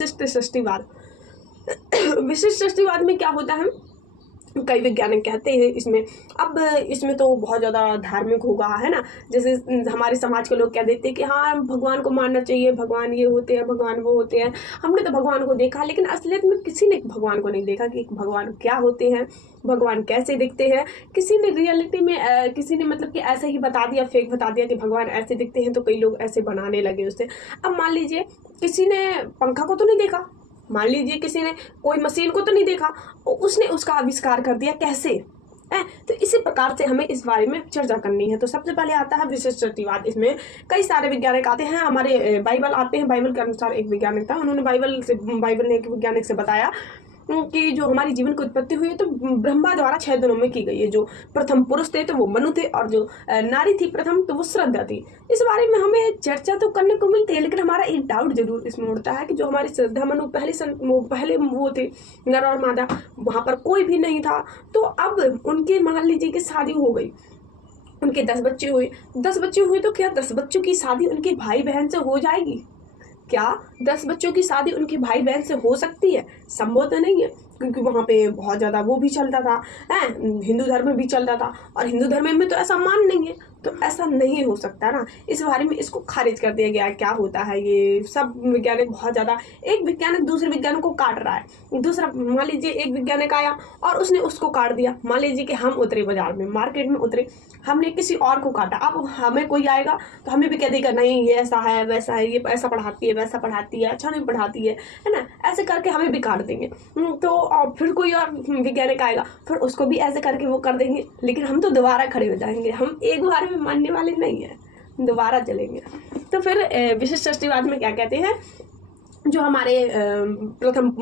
विशिष्ट सृष्टिवाद। विशिष्ट सृष्टिवाद में क्या होता है, कई वैज्ञानिक कहते हैं इसमें तो बहुत ज़्यादा धार्मिक होगा, है ना। जैसे हमारे समाज के लोग कह देते हैं कि हाँ भगवान को मानना चाहिए, भगवान ये होते हैं, भगवान वो होते हैं। हमने तो भगवान को देखा, लेकिन असलियत में किसी ने भगवान को नहीं देखा कि भगवान क्या होते हैं, भगवान कैसे दिखते हैं। किसी ने रियलिटी में किसी ने मतलब कि ऐसे ही बता दिया, फेक बता दिया कि भगवान ऐसे दिखते हैं, तो कई लोग ऐसे बनाने लगे उससे। अब मान लीजिए किसी ने पंखा को तो नहीं देखा, मान लीजिए किसी ने कोई मशीन को तो नहीं देखा, उसने उसका आविष्कार कर दिया, कैसे है। तो इसी प्रकार से हमें इस बारे में चर्चा करनी है। तो सबसे पहले आता है विशिष्ट सृष्टिवाद। इसमें कई सारे वैज्ञानिक आते हैं, हमारे बाइबल आते हैं। बाइबल के अनुसार एक वैज्ञानिक था, उन्होंने बाइबल ने एक वैज्ञानिक से बताया कि जो हमारी जीवन की उत्पत्ति हुई है तो ब्रह्मा द्वारा 6 दिनों में की गई है। जो प्रथम पुरुष थे तो वो मनु थे, और जो नारी थी प्रथम तो वो श्रद्धा थी। इस बारे में हमें चर्चा तो करने को मिलती है, लेकिन हमारा एक डाउट जरूर इसमें उठता है कि जो हमारी श्रद्धा मनु पहले वो थे, नर और मादा, वहाँ पर कोई भी नहीं था। तो अब उनके मान लीजिए कि शादी हो गई, उनके 10 बच्चे हुए। 10 बच्चे हुए तो क्या 10 बच्चों की शादी उनके भाई बहन से हो जाएगी? क्या 10 बच्चों की शादी उनके भाई बहन से हो सकती है? संभव तो नहीं है, क्योंकि वहाँ पे बहुत ज़्यादा वो भी चलता था, है हिंदू धर्म में भी चलता था, और हिंदू धर्म में तो ऐसा मान नहीं है, तो ऐसा नहीं हो सकता ना। इस बारे में इसको खारिज कर दिया गया। क्या होता है ये सब वैज्ञानिक बहुत ज़्यादा, एक वैज्ञानिक दूसरे वैज्ञानिक को काट रहा है। दूसरा मान लीजिए एक वैज्ञानिक आया और उसने उसको काट दिया। मान लीजिए कि हम उतरे बाजार में, मार्केट में उतरे, हमने किसी और को काटा। अब हमें कोई आएगा तो हमें भी कह देगा नहीं ये ऐसा है, वैसा है, ये ऐसा पढ़ाती है, वैसा पढ़ाती है, अच्छा नहीं पढ़ाती है ना। ऐसे करके हमें भी काट देंगे। तो और फिर कोई और वैज्ञानिक आएगा, फिर उसको भी ऐसे करके वो कर देंगे, लेकिन हम तो दोबारा खड़े हो जाएंगे। हम एक बार में मानने वाले नहीं है, दोबारा चलेंगे। तो फिर विशिष्ट सृष्टिवाद में क्या कहते हैं, जो हमारे प्रथम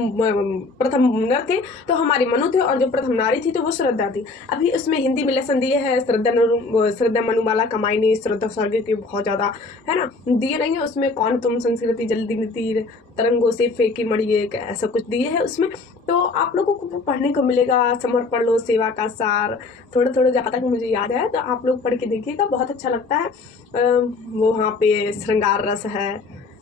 नर थे तो हमारी मनु थे, और जो प्रथम नारी थी तो वो श्रद्धा थी। अभी उसमें हिंदी में लेसन दिए है, श्रद्धा मनुमाला कमाई श्रद्धा स्वर्ग के बहुत ज़्यादा, है ना, दिए नहीं है उसमें। कौन तुम संस्कृति जल्दी नीति तरंगों से फेंकी मड़िए, ऐसा कुछ दिए है उसमें। तो आप लोगों को पढ़ने को मिलेगा। समर्पण लो सेवा का सार, थोड़ा थोड़ा जहाँ तक मुझे याद है, तो आप लोग पढ़ के देखिएगा, बहुत अच्छा लगता है। वो वहाँ पे श्रृंगार रस है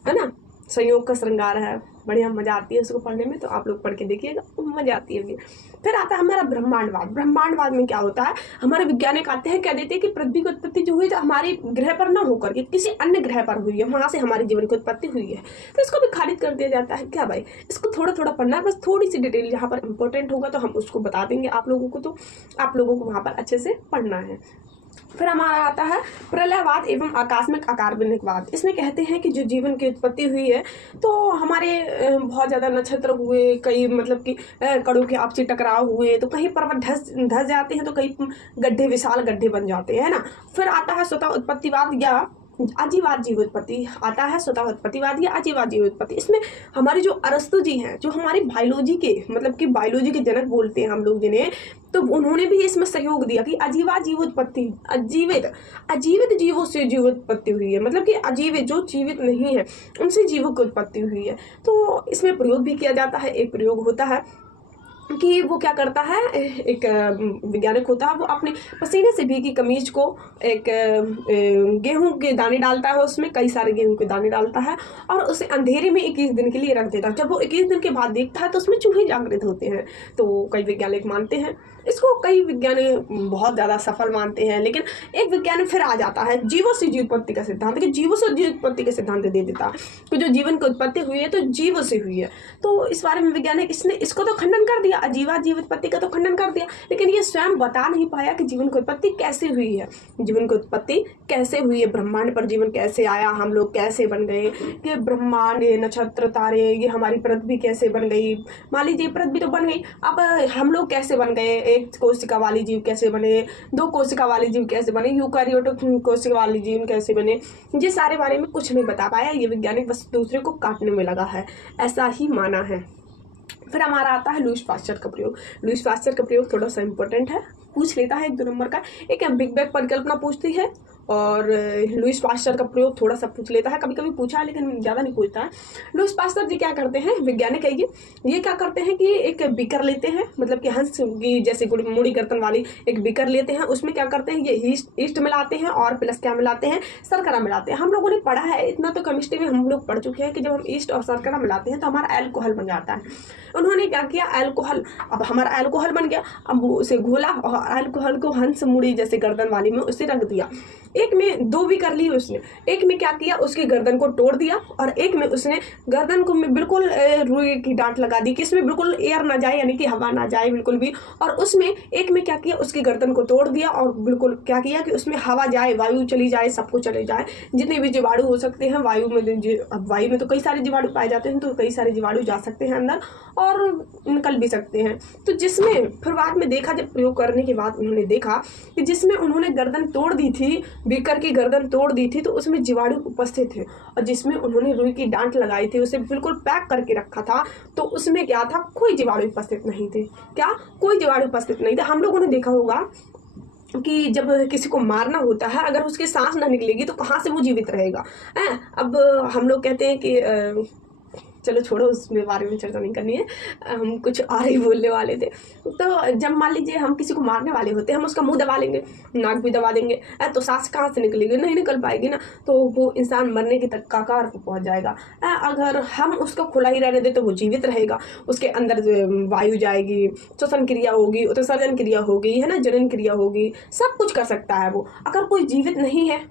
ना, संयोग का श्रृंगार है, बढ़िया मजा आती है उसको पढ़ने में। तो आप लोग पढ़ के देखिएगा, मजा आती है। फिर आता है हमारा ब्रह्मांडवाद। ब्रह्मांडवाद में क्या होता है, हमारे वैज्ञानिक आते हैं, कह देते हैं कि पृथ्वी की उत्पत्ति जो हुई तो हमारे ग्रह पर ना होकर के किसी अन्य ग्रह पर हुई है, वहां से हमारे जीवन की उत्पत्ति हुई है। तो इसको भी खारिज कर दिया जाता है। क्या भाई, इसको थोड़ा थोड़ा पढ़ना है, बस थोड़ी सी डिटेल जहाँ पर इंपॉर्टेंट होगा तो हम उसको बता देंगे आप लोगों को, तो आप लोगों को वहां पर अच्छे से पढ़ना है। फिर हमारा आता है प्रलयवाद एवं आकस्मिक आकारबनिकवाद। इसमें कहते हैं कि जो जीवन की उत्पत्ति हुई है तो हमारे बहुत ज़्यादा नक्षत्र हुए, कई मतलब कि कणों के आपसी टकराव हुए, तो कहीं पर्वत धस जाते हैं, तो कई गड्ढे विशाल गड्ढे बन जाते हैं ना। फिर आता है स्वतः उत्पत्तिवाद या आजीवाद जीवोत्पत्ति। आता है स्वतः उत्पत्तिवाद या आजीवाद जीवोत्पत्ति। इसमें हमारे जो अरस्तु जी हैं, जो हमारी बायोलॉजी के मतलब कि बायोलॉजी के जनक बोलते हैं हम लोग जिन्हें, तो उन्होंने भी इसमें सहयोग दिया कि अजीवाद जीवोत्पत्ति, अजीवित जीवों से जीवोत्पत्ति हुई है, मतलब कि अजीवित जो जीवित नहीं है उनसे जीवों की उत्पत्ति हुई है। तो इसमें प्रयोग भी किया जाता है। एक प्रयोग होता है कि वो क्या करता है, एक वैज्ञानिक होता है, वो अपने पसीने से भीगी कमीज को एक गेहूं के दाने डालता है, उसमें कई सारे गेहूं के दाने डालता है, और उसे अंधेरे में 21 दिन के लिए रख देता है। जब वो 21 दिन के बाद देखता है तो उसमें चूहे जागृत होते हैं। तो कई वैज्ञानिक मानते हैं इसको, कई वैज्ञानिक बहुत ज़्यादा सफल मानते हैं, लेकिन एक वैज्ञानिक फिर आ जाता है जीवों से जीवोत्पत्ति का सिद्धांत, कि जीवों से जीवोत्पत्ति का सिद्धांत दे देता है कि जो जीवन की उत्पत्ति हुई है तो जीवों से हुई है। तो इस बारे में वैज्ञानिक इसको तो खंडन कर दिया, अजीवा जीवोत्पत्ति का तो खंडन कर दिया, लेकिन ये स्वयं बता नहीं पाया कि जीवन की उत्पत्ति कैसे हुई है। जीवन की उत्पत्ति कैसे हुई है, ब्रह्मांड पर जीवन कैसे आया, हम लोग कैसे बन गए, ये ब्रह्मांड, ये नक्षत्र तारे, ये हमारी पृथ्वी कैसे बन गई। मान लीजिए पृथ्वी तो बन गई, अब हम लोग कैसे बन गए, एक कोशिका वाली जीव कैसे बने, 2 कोशिका वाली जीव कैसे बने, यूकारियोटिक कोशिका वाली जीव कैसे बने, ये सारे बारे में कुछ नहीं बता पाया ये वैज्ञानिक, बस दूसरे को काटने में लगा है, ऐसा ही माना है। फिर हमारा आता है लुईस पास्चर का प्रयोग। लुईस पास्चर का प्रयोग थोड़ा सा इंपॉर्टेंट है, पूछ लेता है 1-2 नंबर का। एक बिग बैंग परिकल्पना पूछती है, और लुईस पास्चर का प्रयोग थोड़ा सा पूछ लेता है, कभी कभी पूछा है लेकिन ज़्यादा नहीं पूछता है। लुईस पास्चर जी क्या करते हैं, वैज्ञानिक है ये क्या करते हैं कि एक बीकर लेते हैं, मतलब कि हंस की जैसे मुड़ी गर्दन वाली एक बीकर लेते हैं, उसमें क्या करते हैं ये ईस्ट मिलाते हैं और प्लस क्या मिलाते हैं, शर्करा मिलाते हैं। हम लोगों ने पढ़ा है, इतना तो केमिस्ट्री में हम लोग पढ़ चुके हैं कि जब हम ईस्ट और शर्करा मिलाते हैं तो हमारा एल्कोहल बन जाता है। उन्होंने क्या किया, एल्कोहल, अब हमारा एल्कोहल बन गया, अब वो उसे घोला और एल्कोहल को हंस मुड़ी जैसे गर्दन वाली में उसे रख दिया। एक में 2 भी कर ली उसने, एक में क्या किया उसकी गर्दन को तोड़ दिया और एक में उसने गर्दन को में बिल्कुल रुई की डांट लगा दी कि इसमें बिल्कुल एयर ना जाए, यानी कि हवा ना जाए बिल्कुल भी। और उसमें एक में क्या किया उसकी गर्दन को तोड़ दिया और बिल्कुल क्या किया कि उसमें हवा जाए, वायु चली जाए, सब कुछ चले जाए, जितने भी जीवाणु हो सकते हैं वायु में। अब वायु में तो कई सारे जीवाणु पाए जाते हैं, तो कई सारे जीवाणु जा सकते हैं अंदर और निकल भी सकते हैं। तो जिसमें फिर बाद में देखा, जब प्रयोग करने के बाद उन्होंने देखा कि जिसमें उन्होंने गर्दन तोड़ दी थी, बीकर की गर्दन तोड़ दी थी, तो उसमें जीवाणु उपस्थित थे। और जिसमें उन्होंने रुई की डांट लगाई थी, उसे बिल्कुल पैक करके रखा था, तो उसमें क्या था, कोई जीवाणु उपस्थित नहीं थे। क्या, कोई जीवाणु उपस्थित नहीं थे। हम लोगों ने देखा होगा कि जब किसी को मारना होता है, अगर उसकी सांस ना निकलेगी तो कहाँ से वो जीवित रहेगा। अब हम लोग कहते हैं कि चलो छोड़ो, उसमें बारे में चर्चा नहीं करनी है, हम कुछ और ही बोलने वाले थे। तो जब मान लीजिए हम किसी को मारने वाले होते हैं, हम उसका मुंह दबा लेंगे, नाक भी दबा देंगे, तो सांस कहाँ से निकलेगी, नहीं निकल पाएगी ना, तो वो इंसान मरने की तक कगार पर पहुँच जाएगा। अगर हम उसको खुला ही रहने दें तो वो जीवित रहेगा, उसके अंदर वायु जाएगी, श्वसन क्रिया होगी, उत्सर्जन क्रिया होगी, है ना, जनन क्रिया होगी, सब कुछ कर सकता है वो। अगर कोई जीवित नहीं है,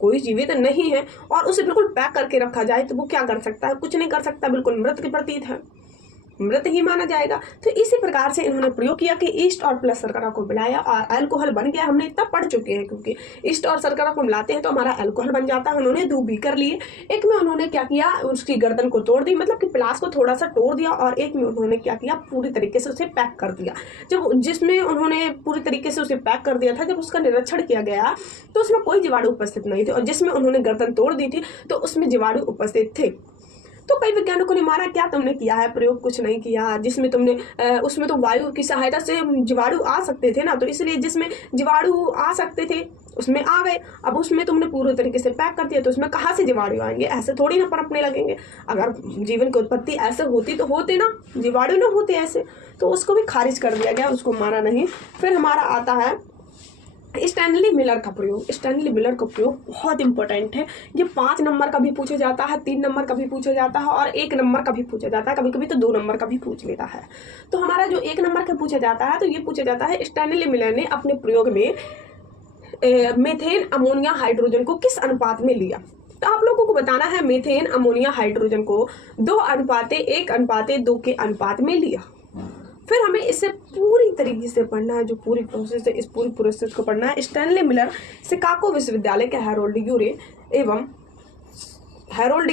कोई जीवित नहीं है और उसे बिल्कुल पैक करके रखा जाए, तो वो क्या कर सकता है, कुछ नहीं कर सकता, बिल्कुल मृत के प्रतीत है, मृत ही माना जाएगा। तो इसी प्रकार से इन्होंने प्रयोग किया कि ईस्ट और प्लस शर्करा को मिलाया और अल्कोहल बन गया। हमने इतना पढ़ चुके हैं, क्योंकि ईस्ट और शर्करा को मिलाते हैं तो हमारा अल्कोहल बन जाता है। उन्होंने 2 बीकर लिए, एक में उन्होंने क्या किया, उसकी गर्दन को तोड़ दी, मतलब कि प्लास को थोड़ा सा तोड़ दिया, और एक में उन्होंने क्या किया, पूरी तरीके से उसे पैक कर दिया। जब जिसमें उन्होंने पूरी तरीके से उसे पैक कर दिया था, जब उसका निरीक्षण किया गया तो उसमें कोई जीवाणु उपस्थित नहीं थे, और जिसमें उन्होंने गर्दन तोड़ दी थी तो उसमें जीवाणु उपस्थित थे। तो कई वैज्ञानिकों ने माना, क्या तुमने किया है प्रयोग, कुछ नहीं किया, जिसमें तुमने उसमें तो वायु की सहायता से जीवाणु आ सकते थे ना, तो इसलिए जिसमें जीवाणु आ सकते थे उसमें आ गए। अब उसमें तुमने पूरे तरीके से पैक कर दिया, तो उसमें कहाँ से जीवाणु आएंगे, ऐसे थोड़ी ना पनपने लगेंगे। अगर जीवन की उत्पत्ति ऐसे होती तो होते ना, जीवाणु ना होते ऐसे, तो उसको भी खारिज कर दिया गया, उसको माना नहीं। फिर हमारा आता है स्टैनली मिलर का प्रयोग। स्टैनली मिलर का प्रयोग बहुत इंपॉर्टेंट है। ये 5 नंबर का भी पूछा जाता है, 3 नंबर का भी पूछा जाता है और 1 नंबर का भी पूछा जाता है, कभी कभी तो 2 नंबर का भी पूछ लेता है। तो हमारा जो 1 नंबर का पूछा जाता है, तो ये पूछा जाता है स्टैनली मिलर ने अपने प्रयोग में मीथेन अमोनिया हाइड्रोजन को किस अनुपात में लिया। तो आप लोगों को बताना है, मीथेन अमोनिया हाइड्रोजन को 2:1:2 के अनुपात में लिया। फिर हमें इसे पूरी तरीके से पढ़ना है, जो पूरी प्रोसेस है, इस पूरी प्रोसेस को पढ़ना है। स्टैनली मिलर शिकागो विश्वविद्यालय के हैरोल्ड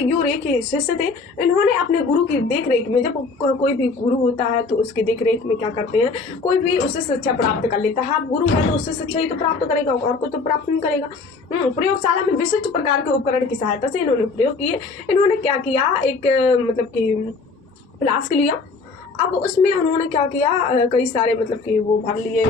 यूरे के शिष्य थे। इन्होंने अपने गुरु की देखरेख में, जब कोई भी गुरु होता है तो उसकी देखरेख में क्या करते हैं, कोई भी उससे शिक्षा प्राप्त कर लेता है। गुरु है तो उससे शिक्षा ही तो प्राप्त करेगा, और कुछ तो प्राप्त नहीं करेगा। प्रयोगशाला में विशिष्ट प्रकार के उपकरण की सहायता से इन्होंने प्रयोग किए। इन्होंने क्या किया, एक मतलब कि फ्लास्क लिया, अब उसमें उन्होंने क्या किया, कई सारे मतलब कि वो भर लिए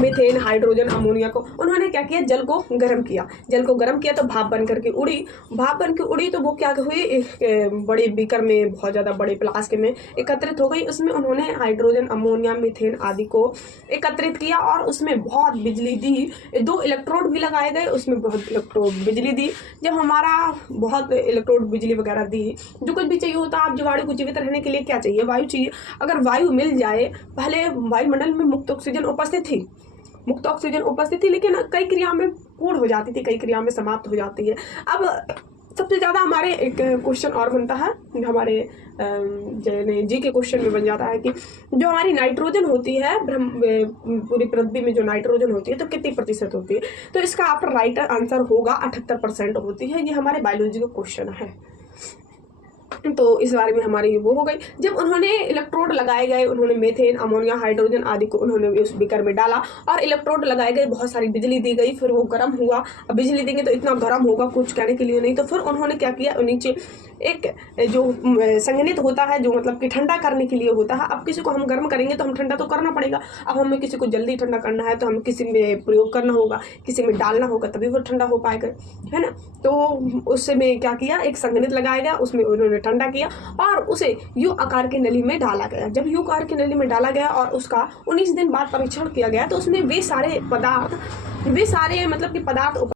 मीथेन हाइड्रोजन अमोनिया को। उन्होंने क्या किया, जल को गर्म किया, जल को गर्म किया तो भाप बन करके उड़ी, भाप बन के उड़ी तो वो क्या हुई, एक बड़े बीकर में, बहुत ज़्यादा बड़े फ्लास्क में एकत्रित हो गई। उसमें उन्होंने हाइड्रोजन अमोनिया मीथेन आदि को एकत्रित किया और उसमें बहुत बिजली दी। 2 इलेक्ट्रोड भी लगाए गए, उसमें बहुत इलेक्ट्रोड बिजली दी। जब हमारा बहुत इलेक्ट्रोड बिजली वगैरह दी, जो कुछ भी चाहिए होता है, आप जीवाणु को जीवित रहने के लिए क्या चाहिए, वायु चाहिए। अगर वायु मिल जाए, पहले वायुमंडल में मुक्त ऑक्सीजन उपस्थित थी, लेकिन कई क्रिया में पूर्ण हो जाती थी, कई क्रिया में समाप्त हो जाती है। अब सबसे ज़्यादा हमारे एक क्वेश्चन और बनता है, हमारे जी के क्वेश्चन में बन जाता है कि जो हमारी नाइट्रोजन होती है, पूरी पृथ्वी में जो नाइट्रोजन होती है तो कितनी प्रतिशत होती है। तो इसका आपका राइट आंसर होगा 78% होती है। ये हमारे बायोलॉजी का क्वेश्चन है। तो इस बारे में हमारी वो हो गई। जब उन्होंने इलेक्ट्रोड लगाए गए, उन्होंने मीथेन, अमोनिया, हाइड्रोजन आदि को उन्होंने उस बीकर में डाला और इलेक्ट्रोड लगाए गए, बहुत सारी बिजली दी गई, फिर वो गर्म हुआ। अब बिजली देंगे तो इतना गर्म होगा कुछ कहने के लिए नहीं। तो फिर उन्होंने क्या किया, नीचे एक जो संघनित होता है, जो मतलब कि ठंडा करने के लिए होता है। अब किसी को हम गर्म करेंगे तो हम ठंडा तो करना पड़ेगा। अब हमें किसी को जल्दी ठंडा करना है तो हमें किसी में प्रयोग करना होगा, किसी में डालना होगा, तभी वो ठंडा हो पाएगा, है ना। तो उसमें क्या किया, एक संघनित लगाया गया, उसमें उन्होंने ठंडा किया और उसे यू आकार की नली में डाला गया। जब यू आकार की नली में डाला गया और उसका 19 दिन बाद परीक्षण किया गया तो उसमें वे सारे मतलब कि पदार्थ